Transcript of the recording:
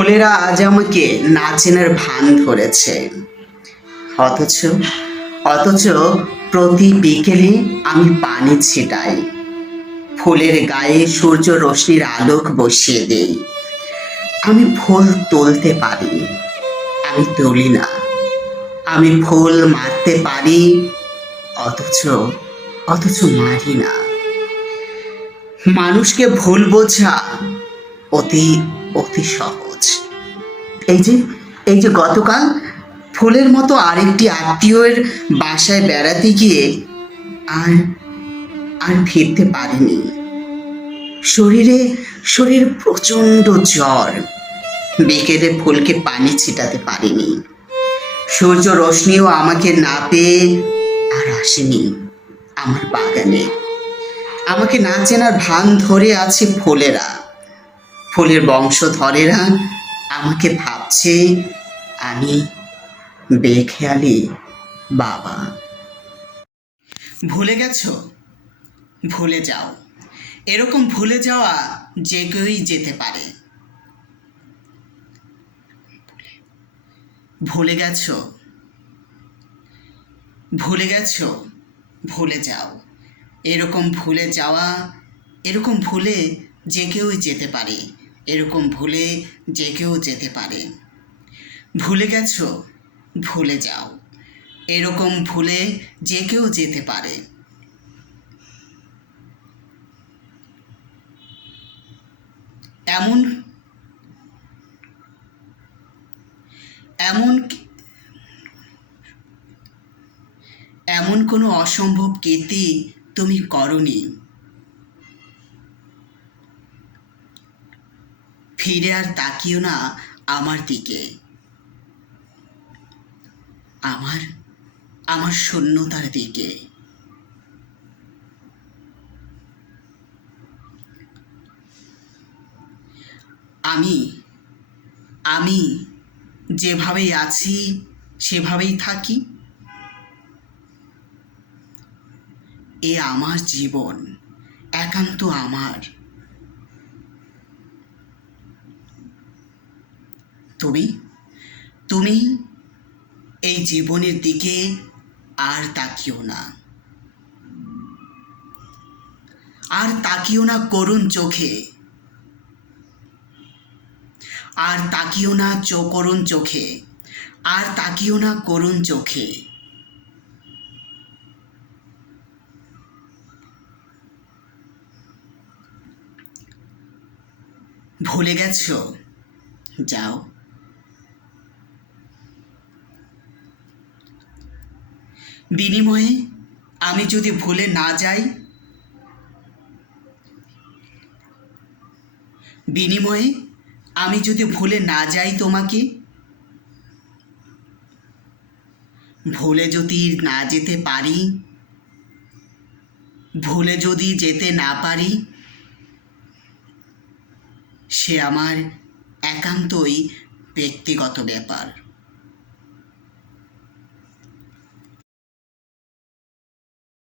ফুলেরা আজ আমাকে না চেনার ভান ধরেছে। অথচ অথচ প্রতি বিকেলে আমি পানি ছিটাই। ফুলের গায়ে সূর্য রশ্মির আলোক বসিয়ে দেই। আমি ফুল তুলতে পারি, আমি তুলি না। আমি ফুল মারতে পারি, অথচ অথচ মারি না। মানুষকে ভুল বোঝা অতি অতি সহজ এই যে এই যে গতকাল ফুলের মতো আরেকটি আত্মীয়ের বাসায় বেড়াতে গিয়ে আর আর ফিরতে পারেনি। শরীরে, শরীর প্রচণ্ড জ্বর। বিকেলে ফুলকে পানি ছিটাতে পারিনি। সূর্য রশ্মিও আমাকে না পেয়ে আর আসেনি আমার বাগানে। আমাকে না চেনার ভান ধরে আছে ফুলেরা। ফুলের বংশধরেরা আমাকে ভাবছে আমি বেখেয়ালি বাবা। ভুলে গেছ? ভুলে যাও। এরকম ভুলে যাওয়া যে কেউই যেতে পারে। ভুলে গেছ? ভুলে গেছ? ভুলে যাও। এরকম ভুলে যাওয়া, এরকম ভুলে যে কেউই যেতে পারে। এরকম ভুলে যে কেউ যেতে পারে। ভুলে গেছো? ভুলে যাও। এরকম ভুলে যে কেউ যেতে পারে। এমন এমন এমন কোনো অসম্ভব কীর্তি তুমি করনি। ফিরে আর তাকিও না আমার দিকে। আমার আমার শূন্যতার দিকে। আমি আমি যেভাবেই আছি, সেভাবেই থাকি। এ আমার জীবন, একান্ত আমার। তুমি? তুমি এই জীবনের দিকে আর তাকিও না। আর তাকিও না করুণ চোখে। আর তাকিও না চো করুণ চোখে। আর তাকিও না করুণ চোখে। ভুলে গেছো? যাও। বিনিময়ে আমি যদি ভুলে না যাই, বিনিময়ে আমি যদি ভুলে না যাই তোমাকে, ভুলে যদি না যেতে পারি, ভুলে যদি যেতে না পারি, সে আমার একান্তই ব্যক্তিগত ব্যাপার।